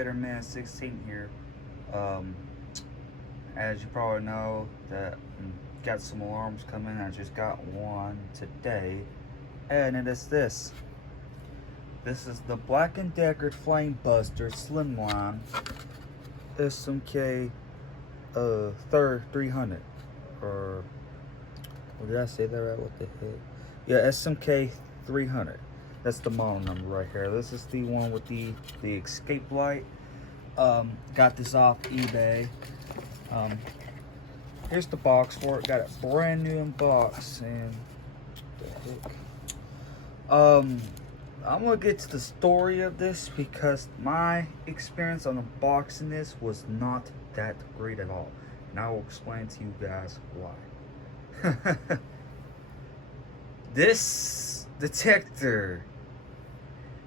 Elevator Man 16 here. Um, as you probably know, that got some alarms coming. I just got one today, and it is this. This is the Black & Decker Flame Buster Slimline SMK 300, or did I say that right? What the heck? Yeah, SMK 300. That's the model number right here. This is the one with the escape light. Got this off eBay. Here's the box for it. Got it brand new in box. And I'm gonna get to the story of this because my experience on unboxing this was not that great at all, and I will explain to you guys why. This detector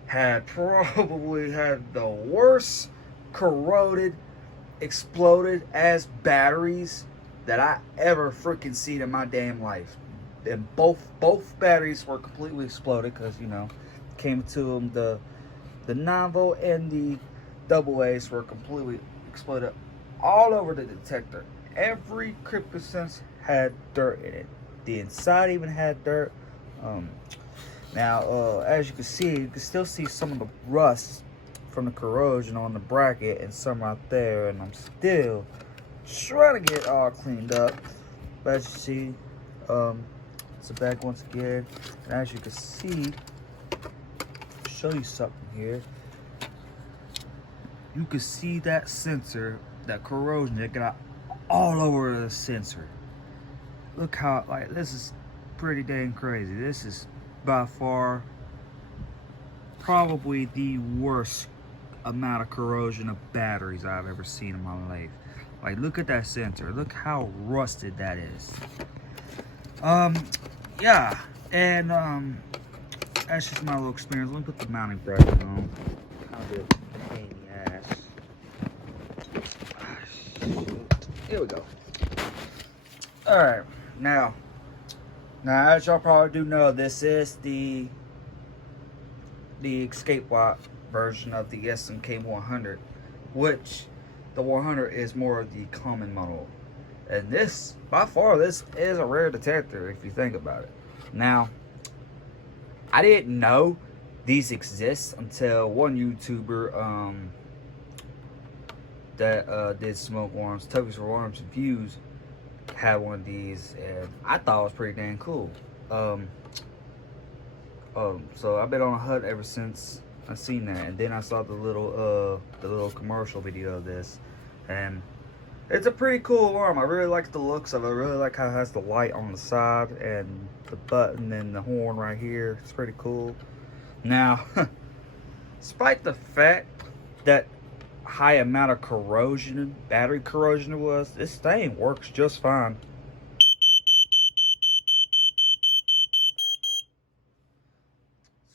had probably had the worst corroded, exploded ass batteries that I ever freaking seen in my damn life. And both batteries were completely exploded because, you know, came to them, the 9-volt and the double A's were completely exploded all over the detector. Every crypto sense had dirt in it. The inside even had dirt. Now, as you can still see some of the rust from the corrosion on the bracket and some right there, and I'm still trying to get it all cleaned up. But as you see, it's a bag once again, and as you can see, show you something here. You can see that sensor, that corrosion that got all over the sensor. Look how, like, this is pretty dang crazy. This is by far probably the worst amount of corrosion of batteries I've ever seen in my life. Like, look at that sensor. Look how rusted that is. Yeah, and that's just my little experience. Let me put the mounting bracket on. Kind of a pain in the ass. Here we go. Alright, now as y'all probably do know, this is the escape light version of the SMK100, which the 100 is more of the common model. And this, by far, this is a rare detector if you think about it. Now, I didn't know these exist until one YouTuber that did smoke alarms, Tubbies for Alarms and Views, had one of these, and I thought it was pretty dang cool. So I've been on a hunt ever since I seen that, and then I saw the little commercial video of this, and it's a pretty cool alarm. I really like the looks of it. I really like how it has the light on the side and the button and the horn right here. It's pretty cool. Now, despite the fact that high amount of corrosion, battery corrosion it was, this thing works just fine.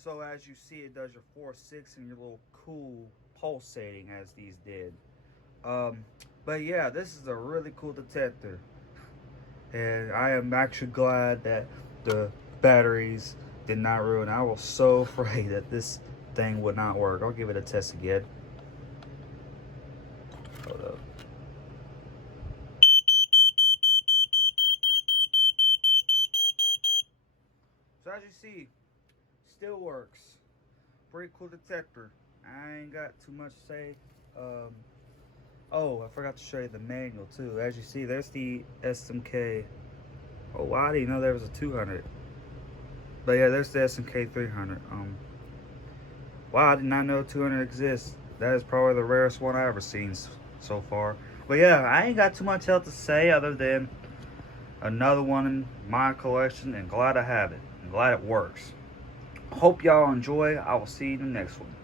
So as you see, it does your 4-6 and your little cool pulsating as these did. But yeah, this is a really cool detector, and I am actually glad that the batteries did not ruin. I was so afraid that this thing would not work. I'll give it a test again. Hold up. So as you see, still works. Pretty cool detector. I ain't got too much to say. Oh, I forgot to show you the manual too. As you see, there's the SMK. Oh wow, I didn't know there was a 200. But yeah, there's the SMK 300. Wow, I did not know 200 exists. That is probably the rarest one I've ever seen so far. But yeah, I ain't got too much else to say other than another one in my collection, and glad I have it. And glad it works. Hope y'all enjoy. I will see you in the next one.